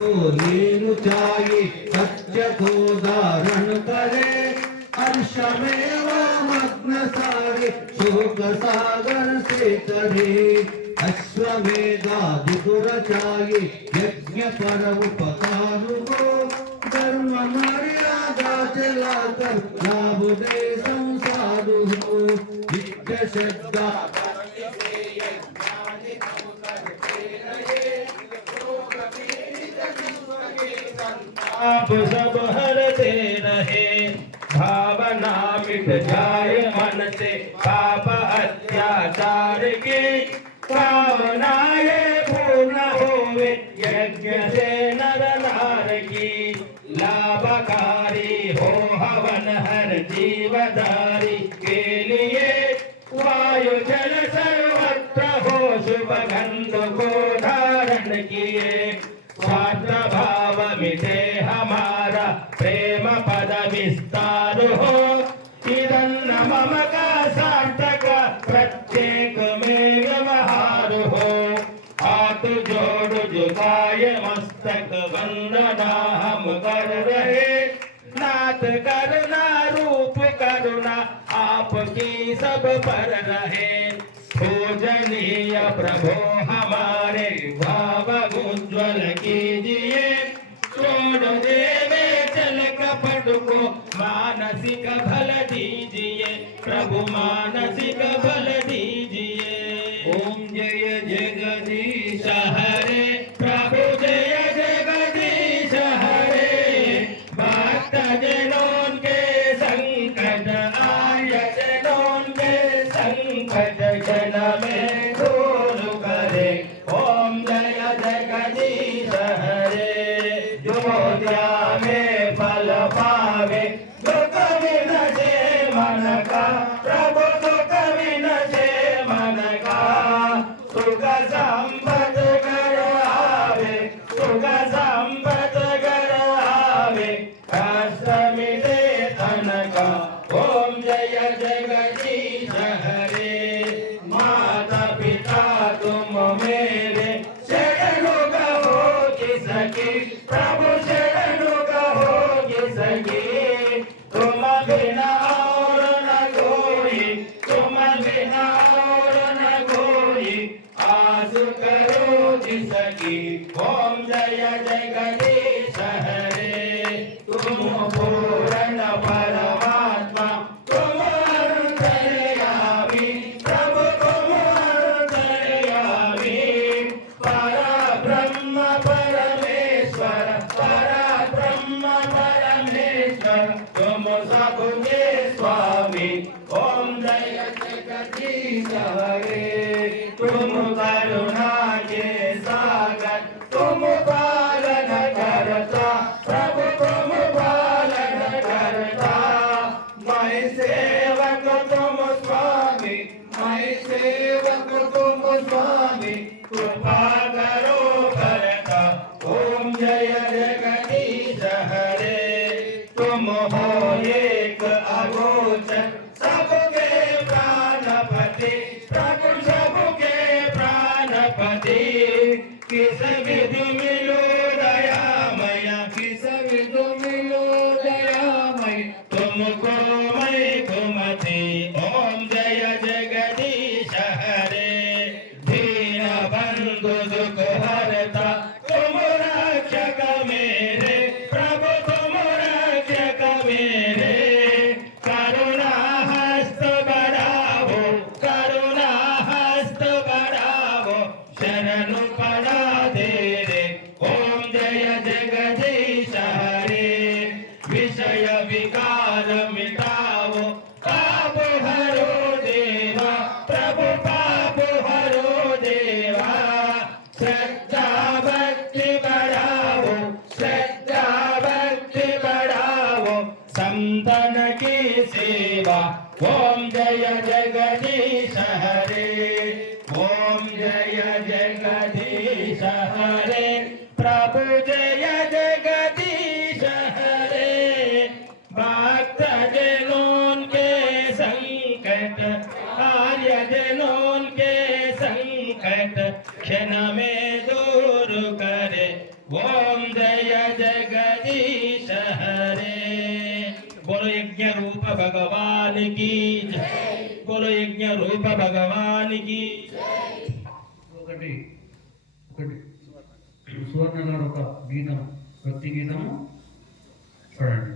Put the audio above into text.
लीन चाहिए सत्य को धारण करे अंश में मग्न सारे शोक सागर से करे अश्वमेधादि गुर चाहिए यज्ञ परम पकानु हो धर्म मर्यादा चलाकर लाभ दे संसार हो नित्य श्रद्धा आप सब हरते रहे भावना मिट जाए मन से पाप अत्याचार की कामनाएं पूर्ण होवे यज्ञ से नर नार की लाभकारी हो हवन हर जीवधारी के लिए वायु जल सर्वत्र हो शुभ गंध को धारण किए स्वार्थ भाव मिटे हमारा प्रेम पद विस्तार हो इदन्न मम का सार्थक प्रत्येक में व्यवहार हो हाथ जोड़ झुकाए मस्तक वंदना हम कर रहे नाथ करुणा रूप करुणा आपकी सब पर रहे पूजनीय प्रभु हमारे भाव उज्ज्वल कीजिए छोड़ देवे चल कपट को मानसिक भल दीजिए प्रभु मानसिक भल दीजिए ओम जय जगदीश हरे प्रभु जय जगदीश हरे भक्त जनों के संकट आर्य जनों के संकट जन में दूर करे ओम जय जगदीश हरे योध्या में फल पावे दुख विनशे मन का प्रभु दुख विनशे मन का सुख संपद कर आवे सुख संपद कर आवे कष्ट मिटे तन का ओम जय जगदीश हरे माता पिता तुम मेरे शरणु कहो किसकी प्रभु शरणु कहो किसकी तुम बिना और न कोई तुम बिना और न कोई आस करो जिसकी ओम जय जगदीश हरे तुम पूर्ण परमात्मा तुम अंतर्यामी प्रभु तुम अंतर्यामी परब्रह्म परमेश्वर परब्रह्म परमेश्वर तुम सबके स्वामी ओम जय जगदीश हरे तुम करुणा के सागर तुम पालन करता प्रभु तुम पालन करता मैं सेवक तुम स्वामी मैं सेवक तुम स्वामी कृपा करो करता ओम जय जगदीश हरे तुम हो एक अगोचर सबके प्राणपति प्रभु सबके प्राणपति किस विधि मिलो दयामय किस विधि मिलो दयामय तुमको मैं तुमति ओम जय जगदीश हरे दीन बंधु दुख हरता तुम रक्षक मेरे प्रभु तुम रक्षक मेरे करुणा हस्त बढ़ावो करुणा हस्त बढ़ावो शरण पड़ा दे रे ओम जय जगदीश हरे विषय विकार मिटावो पाप हरो देवा प्रभु पाप हरो देवा श्रद्धा भक्ति बढ़ावो श्रद्धा भक्ति बढ़ावो संतन की सेवा ओम जय जगदीश हरे ओम जय जगदीश हरे प्रभु जय जगदीश हरे भक्त जनों के संकट आर्य जनों के संकट क्षण में दूर करे ओम जय जगदीश हरे। बोलो यज्ञ रूप भगवान की जय। बोलो यज्ञ रूप भगवान की ఒకటి సువర్ణ గారు ఒక గీతం భక్తి గీతము పాడండి.